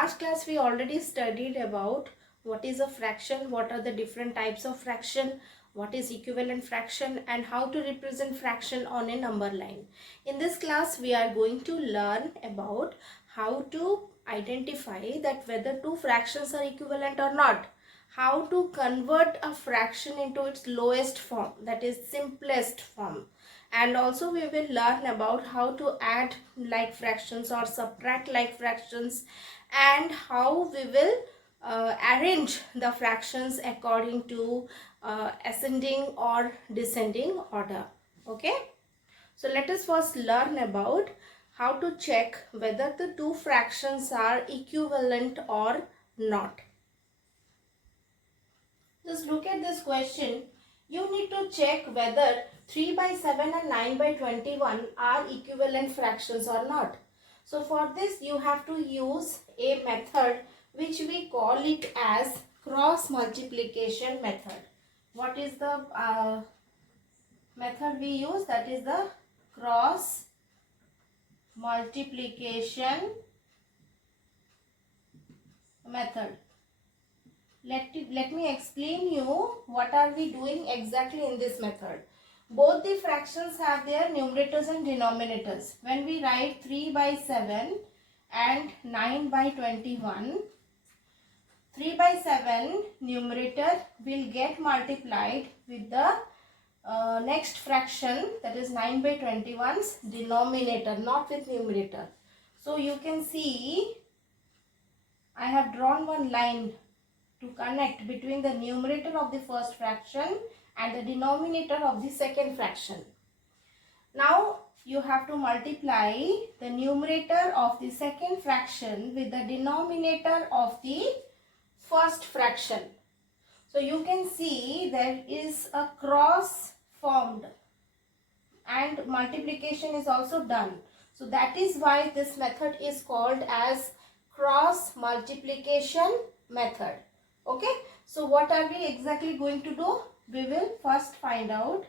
last class we already studied about what is a fraction, what are the different types of fraction, what is equivalent fraction, and how to represent fraction on a number line. In this class we are going to learn about how to identify that whether two fractions are equivalent or not, how to convert a fraction into its lowest form, that is simplest form, and also we will learn about how to add like fractions or subtract like fractions, and how we will arrange the fractions according to ascending or descending order. Okay, so let us first learn about how to check whether the two fractions are equivalent or not. Just look at this question. You need to check whether 3 by 7 and 9 by 21 are equivalent fractions or not. So for this you have to use a method which we call it as cross multiplication method. What is the method we use? That is the cross multiplication method. Let me explain you what are we doing exactly in this method. Both the fractions have their numerators and denominators. When we write 3 by 7 and 9 by 21, 3 by 7 numerator will get multiplied with the next fraction, that is 9 by 21's denominator, not with numerator. So you can see I have drawn one line to connect between the numerator of the first fraction and the denominator of the second fraction. Now you have to multiply the numerator of the second fraction with the denominator of the first fraction. So you can see there is a cross formed and multiplication is also done. So that is why this method is called as cross multiplication method. Okay, so what are we exactly going to do? We will first find out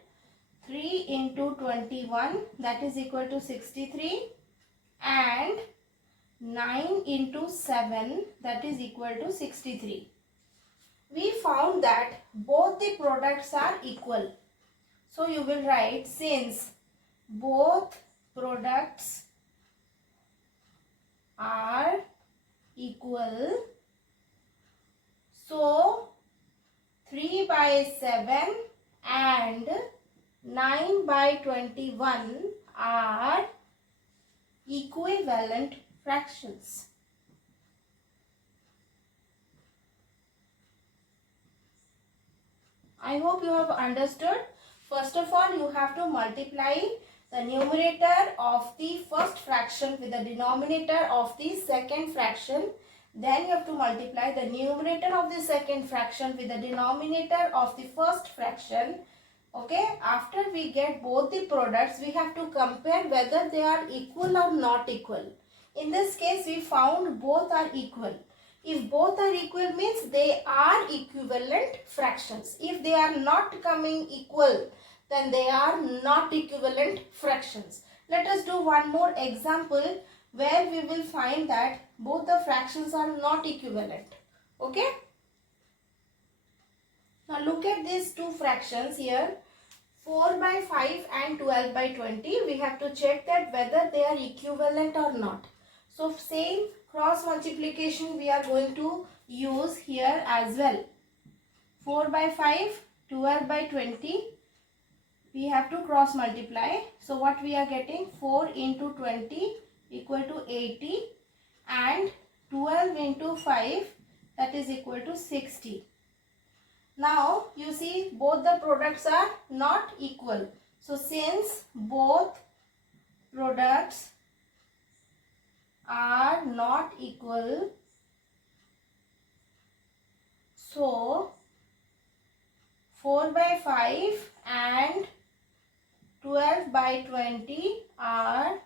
3 into 21, that is equal to 63, and 9 into 7, that is equal to 63. We found that both the products are equal. So you will write, since both products are equal, so 3 by 7 and 9 by 21 are equivalent fractions. I hope you have understood. First of all, you have to multiply the numerator of the first fraction with the denominator of the second fraction. Then you have to multiply the numerator of the second fraction with the denominator of the first fraction. Okay, after we get both the products, we have to compare whether they are equal or not equal. In this case, we found both are equal. If both are equal means they are equivalent fractions. If they are not coming equal, then they are not equivalent fractions. Let us do one more example where we will find that both the fractions are not equivalent. Okay? Now look at these two fractions here, 4 by 5 and 12 by 20. We have to check that whether they are equivalent or not. So same cross multiplication we are going to use here as well. 4 by 5, 12 by 20. We have to cross multiply. So what we are getting, 4 into 20 equal to 80, and 12 into 5, that is equal to 60. Now you see both the products are not equal. So since both products are not equal, so 4 by 5 and 12 by 20 are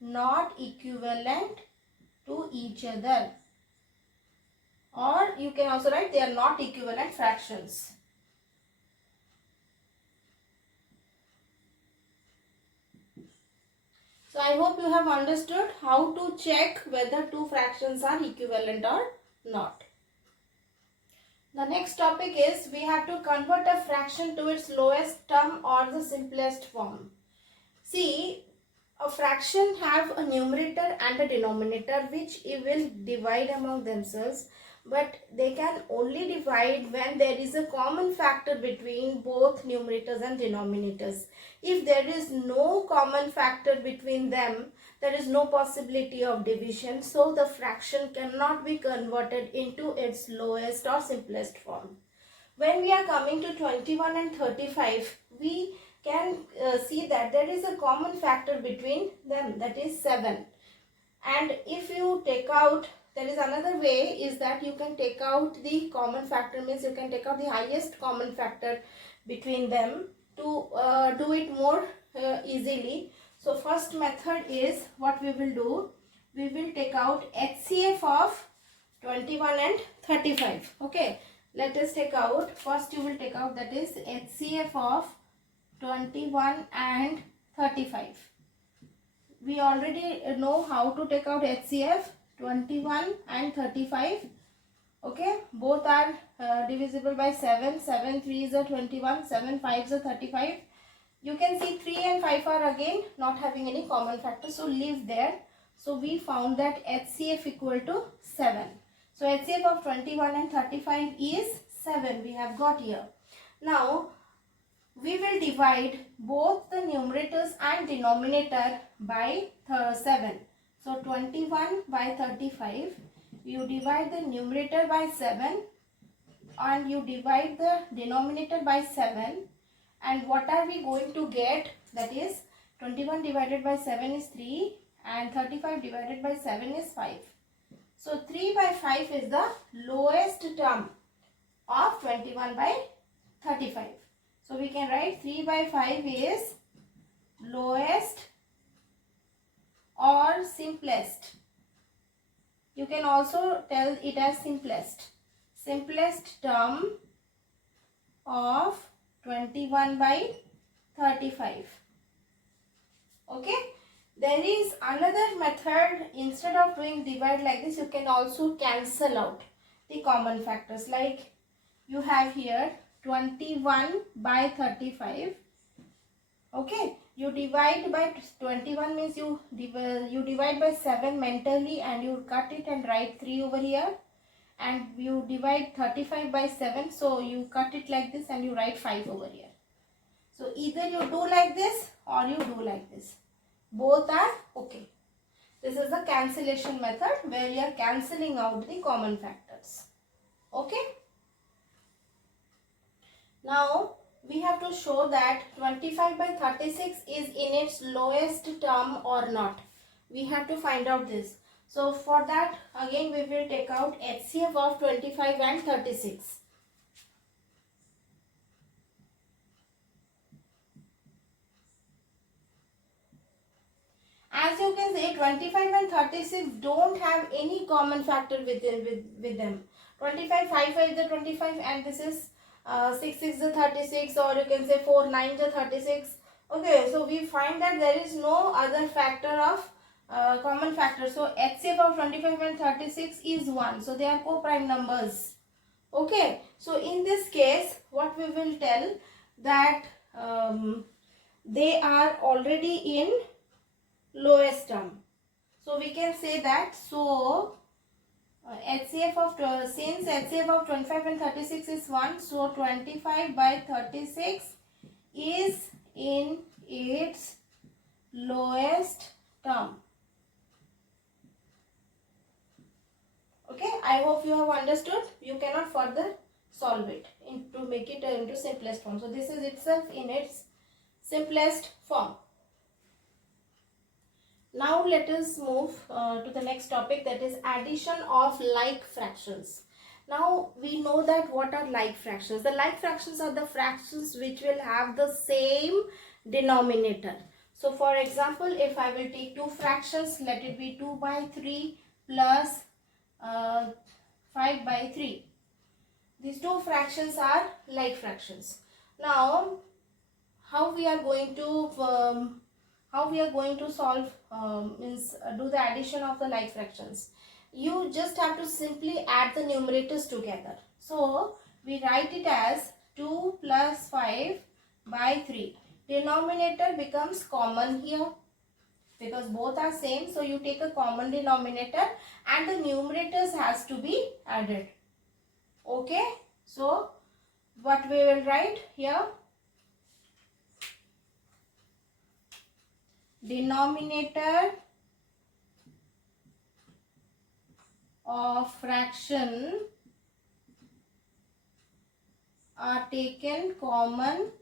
not equivalent to each other. Or you can also write they are not equivalent fractions. So I hope you have understood how to check whether two fractions are equivalent or not. The next topic is we have to convert a fraction to its lowest term or the simplest form. See, a fraction have a numerator and a denominator which it will divide among themselves, but they can only divide when there is a common factor between both numerators and denominators. If there is no common factor between them, there is no possibility of division, so the fraction cannot be converted into its lowest or simplest form. When we are coming to 21 and 35, we can see that there is a common factor between them, that is 7. And if you take out, there is another way is that you can take out the common factor, means you can take out the highest common factor between them to do it more easily. So first method is what we will do. We will take out HCF of 21 and 35. Okay, let us take out, first you will take out, that is HCF of 21 and 35. We already know how to take out HCF 21 and 35. Okay, both are divisible by 7. 7 3 is a 21, 7 5 is a 35. You can see 3 and 5 are again not having any common factor, so leave there. So we found that HCF equal to 7. So HCF of 21 and 35 is 7, we have got here. Now we will divide both the numerators and denominator by 7. So 21 by 35, you divide the numerator by 7 and you divide the denominator by 7, and what are we going to get? That is 21 divided by 7 is 3 and 35 divided by 7 is 5. So 3 by 5 is the lowest term of 21 by 35. So we can write 3 by 5 is lowest or simplest. You can also tell it as simplest. Simplest term of 21 by 35. Okay. There is another method. Instead of doing divide like this, you can also cancel out the common factors. Like you have here 21 by 35. Okay, you divide by 21 means you divide by 7 mentally and you cut it and write 3 over here, and you divide 35 by 7, so you cut it like this and you write 5 over here. So either you do like this or you do like this, both are okay. This is the cancellation method where you are cancelling out the common factors. Okay. Now we have to show that 25 by 36 is in its lowest term or not. We have to find out this. So for that again we will take out HCF of 25 and 36. As you can see, 25 and 36 don't have any common factor with them. 25, 5 is the 25 and this is 6 is the 36, or you can say 4 9 is the 36. Okay, so we find that there is no other factor of common factor. So HCF of 25 and 36 is 1. So they are co-prime numbers. Okay, so in this case what we will tell that they are already in lowest term. So we can say that, so HCF of since HCF of 25 and 36 is 1, so 25 by 36 is in its lowest term. Okay, I hope you have understood. You cannot further solve it to make it into simplest form. So this is itself in its simplest form. Now let us move to the next topic, that is addition of like fractions. Now we know that what are like fractions. The like fractions are the fractions which will have the same denominator. So for example, if I will take two fractions, let it be 2 by 3 plus 5 by 3. These two fractions are like fractions. Now how we are going to how we are going to solve do the addition of the like fractions. You just have to simply add the numerators together. So we write it as 2 plus 5 by 3. Denominator becomes common here because both are same. So you take a common denominator and the numerators has to be added. Okay. So what we will write here? Denominator of fraction are taken common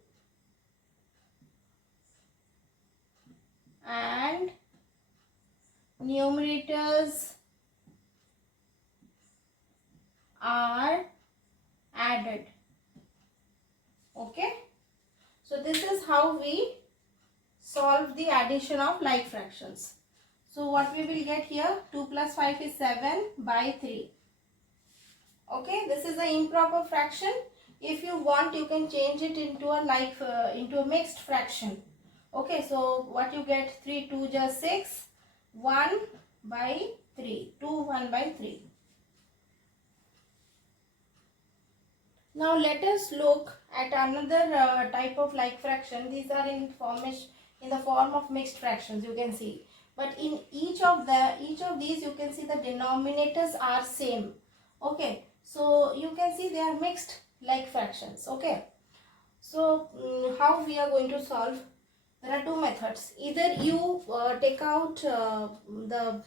and numerators are added. Okay. So this is how we solve the addition of like fractions. So what we will get here, 2 plus 5 is 7 by 3. Okay, this is the improper fraction. If you want, you can change it into a mixed fraction. Okay, so what you get, 3 2 just 6, 1 by 3, 2 1 by 3. Now let us look at another type of like fraction. These are in the form of mixed fractions, you can see. But in each of these you can see the denominators are same. Okay, so you can see they are mixed like fractions. Okay, so how we are going to solve? There are two methods. Either you take out the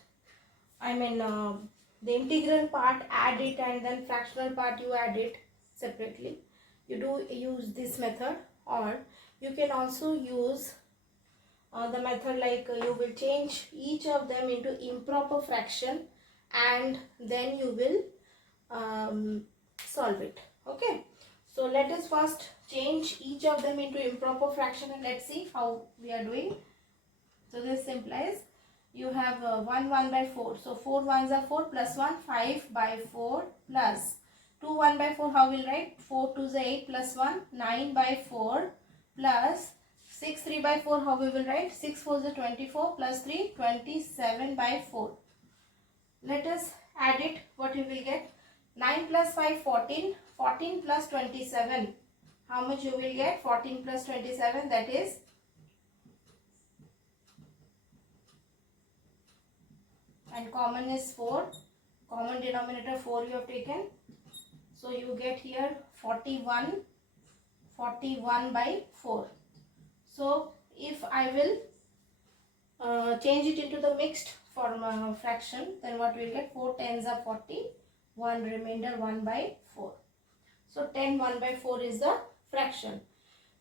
integral part, add it, and then fractional part you add it separately. You do use this method, or you can also use the method like you will change each of them into improper fraction and then you will solve it. Okay, so let us first change each of them into improper fraction and let's see how we are doing. So this implies you have 1 1 by 4. So 4 ones are 4 plus 1, 5 by 4 plus 2 1 by 4. How will write? 4 2 is 8 plus 1, 9 by 4 plus 6 3 by 4. How we will write? 6 4 is 24 plus 3, 27 by 4. Let us add it. What you will get? 9 plus 5, 14. 14 plus 27. How much you will get? 14 plus 27, that is and common is 4. Common denominator 4 you have taken. So you get here 41 by 4. So if I will change it into the mixed form fraction, then what we will get? 4 tens are 40, 1 remainder 1 by 4. So 10 1 by 4 is the fraction.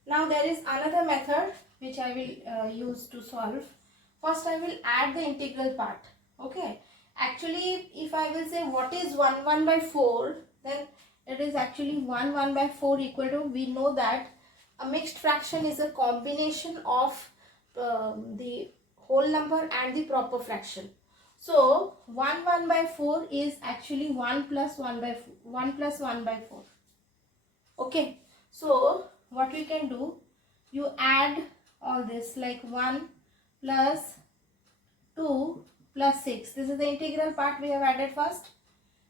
Now there is another method which I will use to solve. First I will add the integral part. Okay, actually if I will say what is 1 1 by 4, then it is actually 1 1 by 4 equal to, we know that a mixed fraction is a combination of the whole number and the proper fraction. So 1 1 by 4 is actually 1 plus 1 by 1 plus 1 by 4. Okay, so what we can do, you add all this like 1 plus 2 plus 6. This is the integral part we have added first.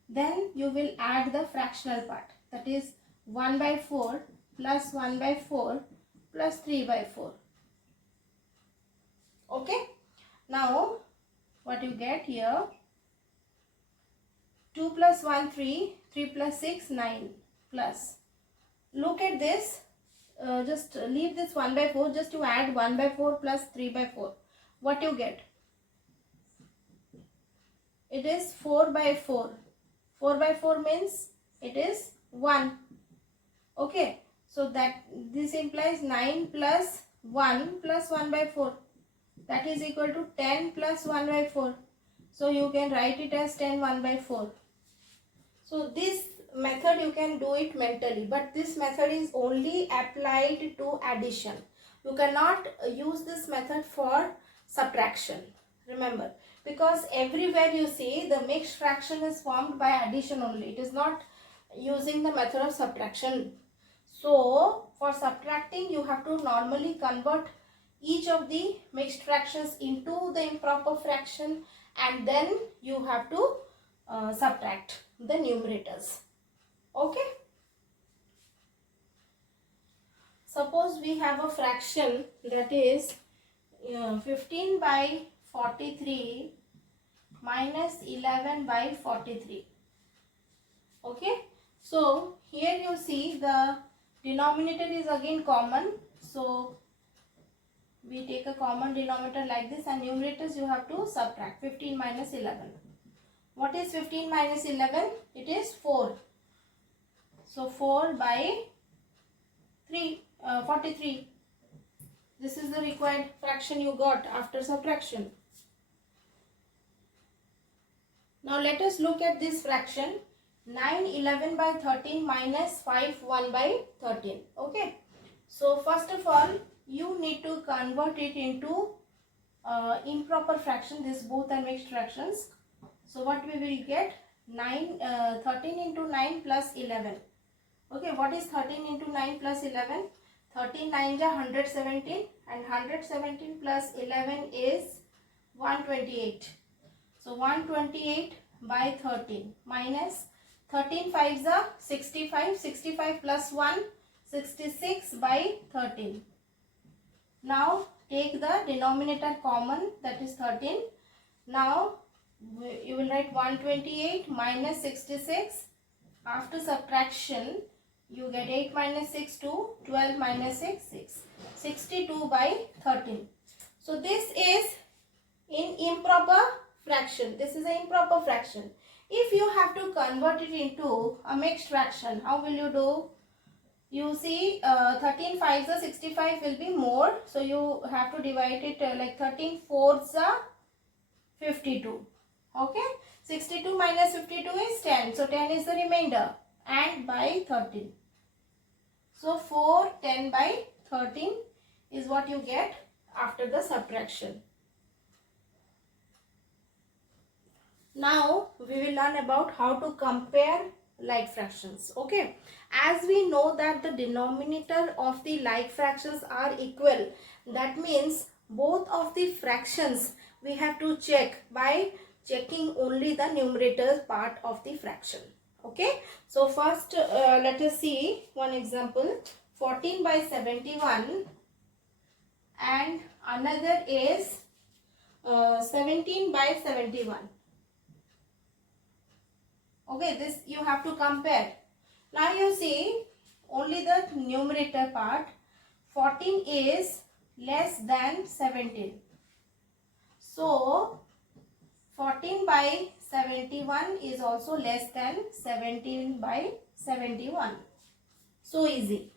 Then you will add the fractional part, that is 1 by 4 plus 1 by 4 plus 3 by 4. Okay, now what you get here, 2 plus 1 3, 3 plus 6 9 plus, look at this, just leave this 1 by 4, just to add 1 by 4 plus 3 by 4. What you get? It is 4 by 4. 4 by 4 means it is 1. Okay, so that this implies 9 plus 1 plus 1 by 4, that is equal to 10 plus 1 by 4. So you can write it as 10 1 by 4. So this method you can do it mentally, but this method is only applied to addition. You cannot use this method for subtraction. Remember, because everywhere you see the mixed fraction is formed by addition only. It is not using the method of subtraction. So for subtracting you have to normally convert each of the mixed fractions into the improper fraction, and then you have to subtract the numerators. Okay. Suppose we have a fraction that is 15 by 43 minus 11 by 43. Okay. So here you see the denominator is again common. So we take a common denominator like this, and numerators you have to subtract 15 minus 11. What is 15 minus 11? It is 4. So 4 by 43. This is the required fraction you got after subtraction. Now let us look at this fraction 9 11 by 13 minus 5 1 by 13. Okay. So first of all, you need to convert it into improper fraction. This both are mixed fractions. So what we will get? 13 into 9 plus 11. Okay, what is 13 into 9 plus 11? 13 9 is 117, and 117 plus 11 is 128. So 128 by 13 minus 13 5s are 65. 65 plus 1, 66 by 13. Now take the denominator common, that is 13. Now you will write 128 minus 66. After subtraction, you get 8 minus 6 2, 12 minus 6 6. 62 by 13. So this is in improper fraction. This is an improper fraction. If you have to convert it into a mixed fraction, how will you do? You see 13 5s are 65 will be more. So you have to divide it like 13 4s are 52. Okay. 62 minus 52 is 10. So 10 is the remainder, and by 13. So 4 10 by 13 is what you get after the subtraction. Now we will learn about how to compare like fractions. Okay. As we know that the denominator of the like fractions are equal, that means both of the fractions we have to check by checking only the numerator part of the fraction. Okay. So first let us see one example. 14 by 71 and another is 17 by 71. Okay, this you have to compare. Now you see only the numerator part. 14 is less than 17. So 14 by 71 is also less than 17 by 71. So easy.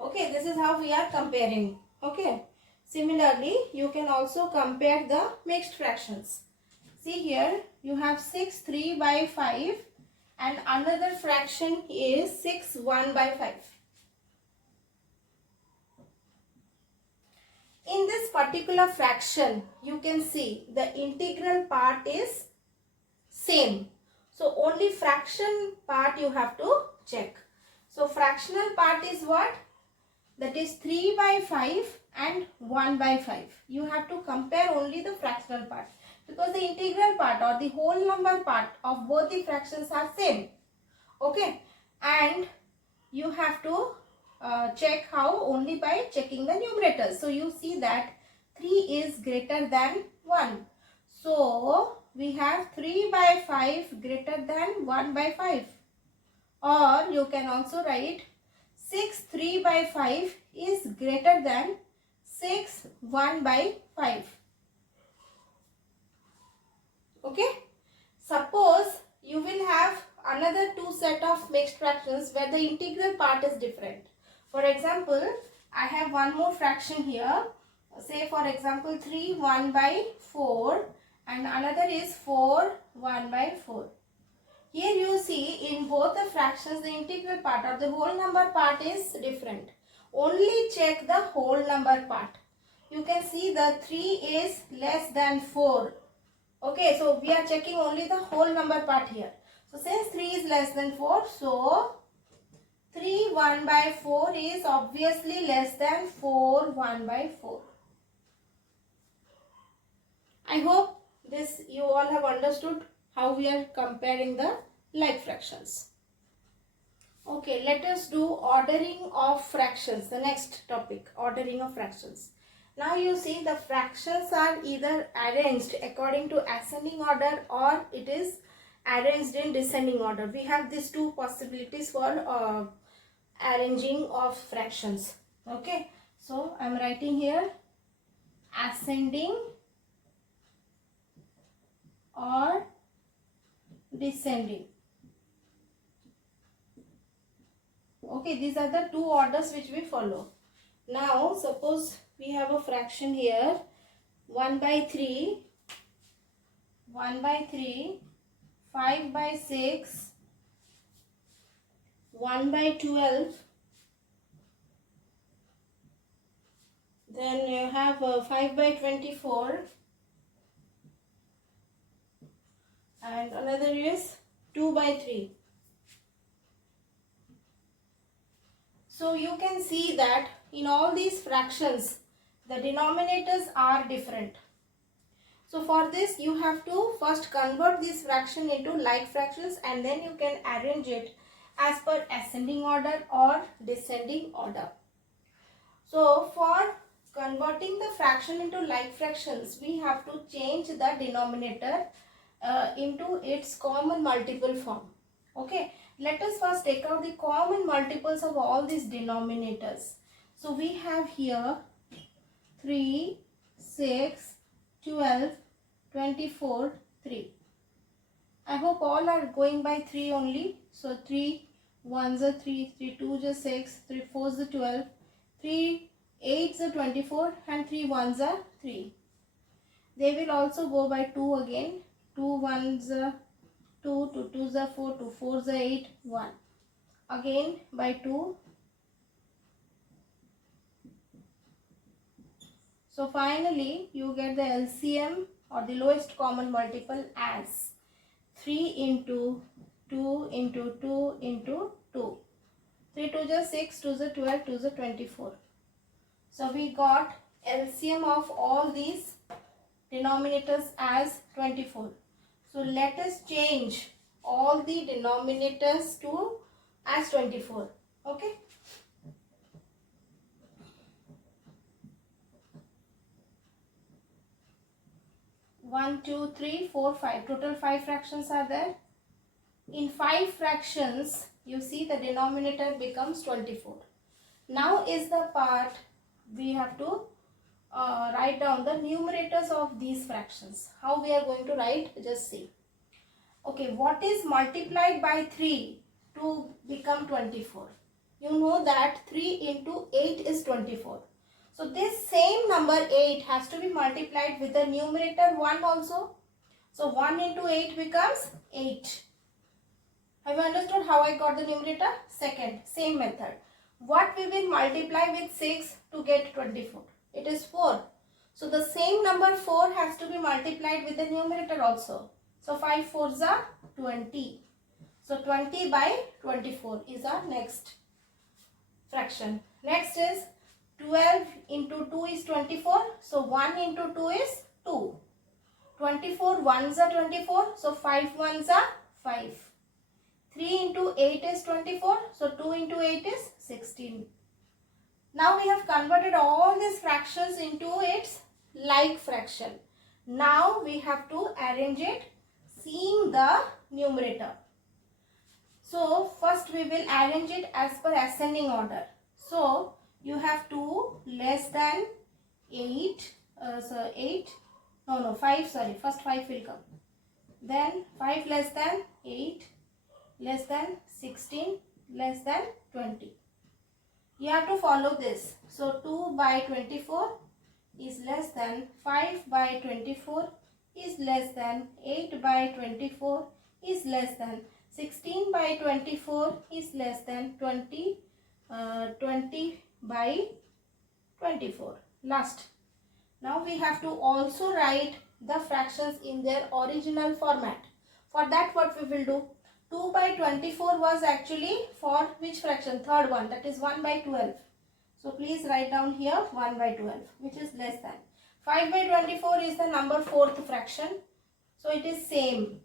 Okay, this is how we are comparing. Okay. Similarly, you can also compare the mixed fractions. See here, you have 6 3 by 5 and another fraction is 6 1 by 5. In this particular fraction, you can see the integral part is same. So only fraction part you have to check. So fractional part is what? That is 3 by 5 and 1 by 5. You have to compare only the fractional part, because the integral part or the whole number part of both the fractions are same. Okay. And you have to check how? Only by checking the numerators. So you see that 3 is greater than 1. So we have 3 by 5 greater than 1 by 5. Or you can also write 6 3 by 5 is greater than 6 1 by 5. Okay. Suppose you will have another two set of mixed fractions where the integral part is different. For example, I have one more fraction here. Say for example 3 1 by 4 and another is 4 1 by 4. Here you see in both the fractions the integral part or the whole number part is different. Only check the whole number part. You can see the 3 is less than 4. Okay, so we are checking only the whole number part here. So since 3 is less than 4, so 3 1 by 4 is obviously less than 4 1 by 4. I hope this you all have understood how we are comparing the like fractions. Okay, let us do ordering of fractions. The next topic, ordering of fractions. Now you see the fractions are either arranged according to ascending order or it is arranged in descending order. We have these two possibilities for arranging of fractions. Okay, so I am writing here ascending or descending. Okay, these are the two orders which we follow. Now suppose we have a fraction here 1 by 3, 1 by 3, 5 by 6, 1 by 12, then you have 5 by 24 and another is 2 by 3. So you can see that in all these fractions the denominators are different. So for this you have to first convert this fraction into like fractions and then you can arrange it as per ascending order or descending order. So for converting the fraction into like fractions we have to change the denominator into its common multiple form. Okay, let us first take out the common multiples of all these denominators. So we have here 3, 6, 12, 24, 3. I hope all are going by 3 only. So 3 1s are 3, 3 2s are 6, 3 4s are 12, 3 8s are 24 and 3 1s are 3. They will also go by 2 again. 2 1s are 2, 2 2s are 4, 2 4s are 8, 1. Again by 2. So finally you get the LCM or the lowest common multiple as 3 into 2 into 2 into 2. 3 2s are 6, 2s are 12, 2s are 24. So we got LCM of all these denominators as 24. So let us change all the denominators to as 24. Okay. One, two, three, four, 5. Total 5 fractions are there. In 5 fractions, you see the denominator becomes 24. Now is the part we have to write down the numerators of these fractions. How we are going to write? Just see. Okay, what is multiplied by 3 to become 24? You know that 3 into 8 is 24. So this same number 8 has to be multiplied with the numerator 1 also. So 1 into 8 becomes 8. Have you understood how I got the numerator? Second, same method. What we will multiply with 6 to get 24? It is 4. So the same number 4 has to be multiplied with the numerator also. So 5 4s are 20. So 20 by 24 is our next fraction. Next is 12 into 2 is 24. So 1 into 2 is 2. 24 1s are 24. So 5 1s are 5. 3 into 8 is 24. So 2 into 8 is 16. Now we have converted all these fractions into its like fraction. Now we have to arrange it seeing the numerator. So first we will arrange it as per ascending order. So you have 2 less than 8, 5, sorry, first 5 will come. Then 5 less than 8, less than 16, less than 20. You have to follow this. So 2 by 24 is less than 5 by 24 is less than 8 by 24 is less than 16 by 24 is less than 20 by 24. Last. Now we have to also write the fractions in their original format. For that what we will do? 2 by 24 was actually for which fraction? Third one, that is 1 by 12. So please write down here 1 by 12 which is less than. 5 by 24 is the number fourth fraction. So it is same.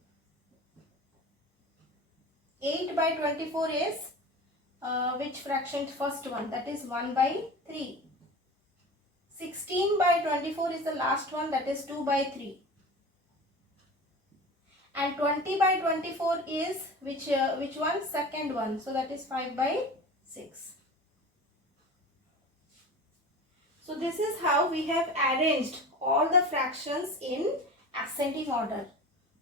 8 by 24 is which fraction? First one, that is 1 by 3. 16 by 24 is the last one, that is 2 by 3. And 20 by 24 is which one? Second one. So that is 5 by 6. So this is how we have arranged all the fractions in ascending order.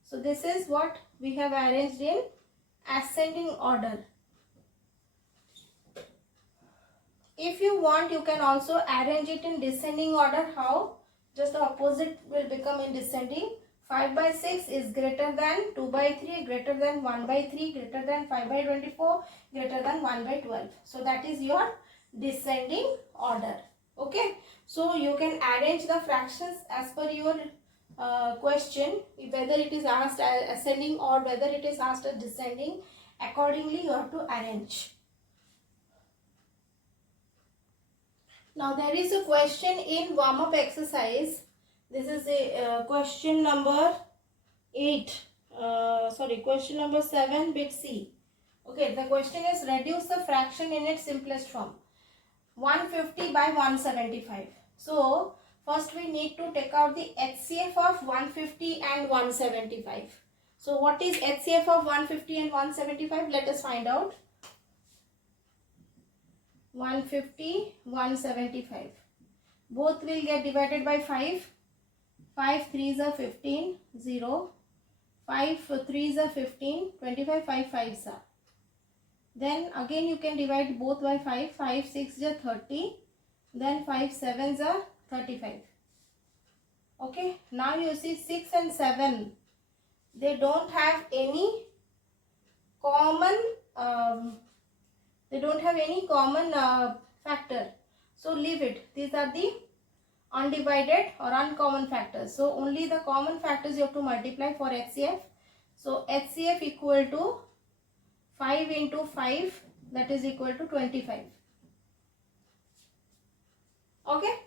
So this is what we have arranged in ascending order. If you want, you can also arrange it in descending order. How? Just the opposite will become in descending. 5 by 6 is greater than 2 by 3, greater than 1 by 3, greater than 5 by 24, greater than 1 by 12. So that is your descending order. Okay. So you can arrange the fractions as per your question, whether it is asked as ascending or whether it is asked as descending. Accordingly, you have to arrange. Now there is a question in warm-up exercise. This is a question number question number 7, bit C. Okay, the question is reduce the fraction in its simplest form. 150 by 175. So first we need to take out the HCF of 150 and 175. So what is HCF of 150 and 175? Let us find out. 150, 175. Both will get divided by 5. 5 3s are 15, 0. 5 3s are 15, 25, 5 5s are. Then again you can divide both by 5. 5 6 are 30. Then 5 7s are 35. Okay. Now you see 6 and 7. They don't have any common. Factor. So leave it. These are the undivided or uncommon factors. So only the common factors you have to multiply for HCF. So HCF equal to 5 into 5, that is equal to 25. Okay.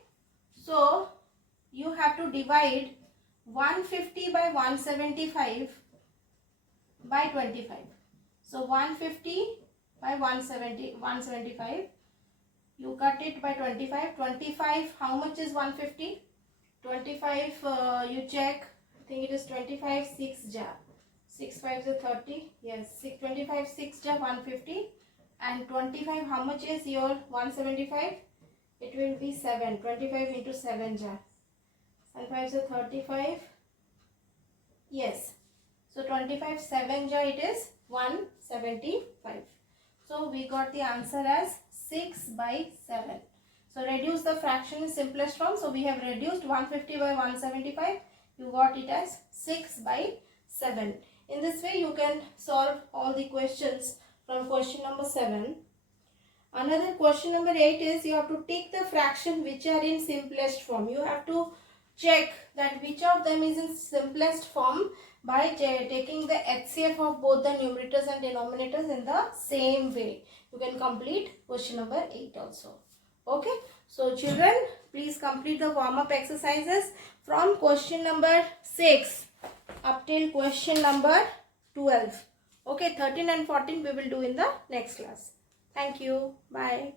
So you have to divide 150 by 175 by 25. So 150 by 175. You cut it by 25. 25, how much is 150? 25, you check. I think it is 25, 6 jar. 6 5s are 30. Yes, 25, 6 jar 150. And 25, how much is your 175? It will be 7. 25 into 7 jar. And 5s are 35. Yes. So 25, 7 jar it is 175. So we got the answer as 6 by 7. So reduce the fraction in simplest form. So we have reduced 150 by 175. You got it as 6 by 7. In this way you can solve all the questions from question number 7. Another question number 8 is you have to take the fraction which are in simplest form. You have to check that which of them is in simplest form by taking the HCF of both the numerators and denominators in the same way. You can complete question number 8 also. Okay. So children, please complete the warm-up exercises from question number 6 up till question number 12. Okay, 13 and 14 we will do in the next class. Thank you. Bye.